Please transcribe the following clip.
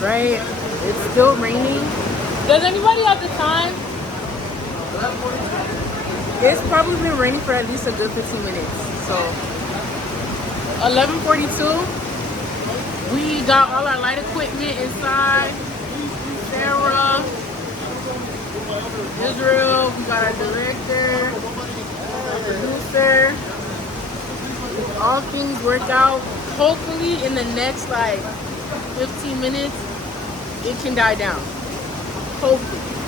right? It's still raining. Does anybody have the time? It's probably been raining for at least a good 15 minutes. So 11:42. We got all our light equipment inside. Sarah, Israel, we got our director, our producer. If all things work out, hopefully in the next like 15 minutes, it can die down. Hopefully.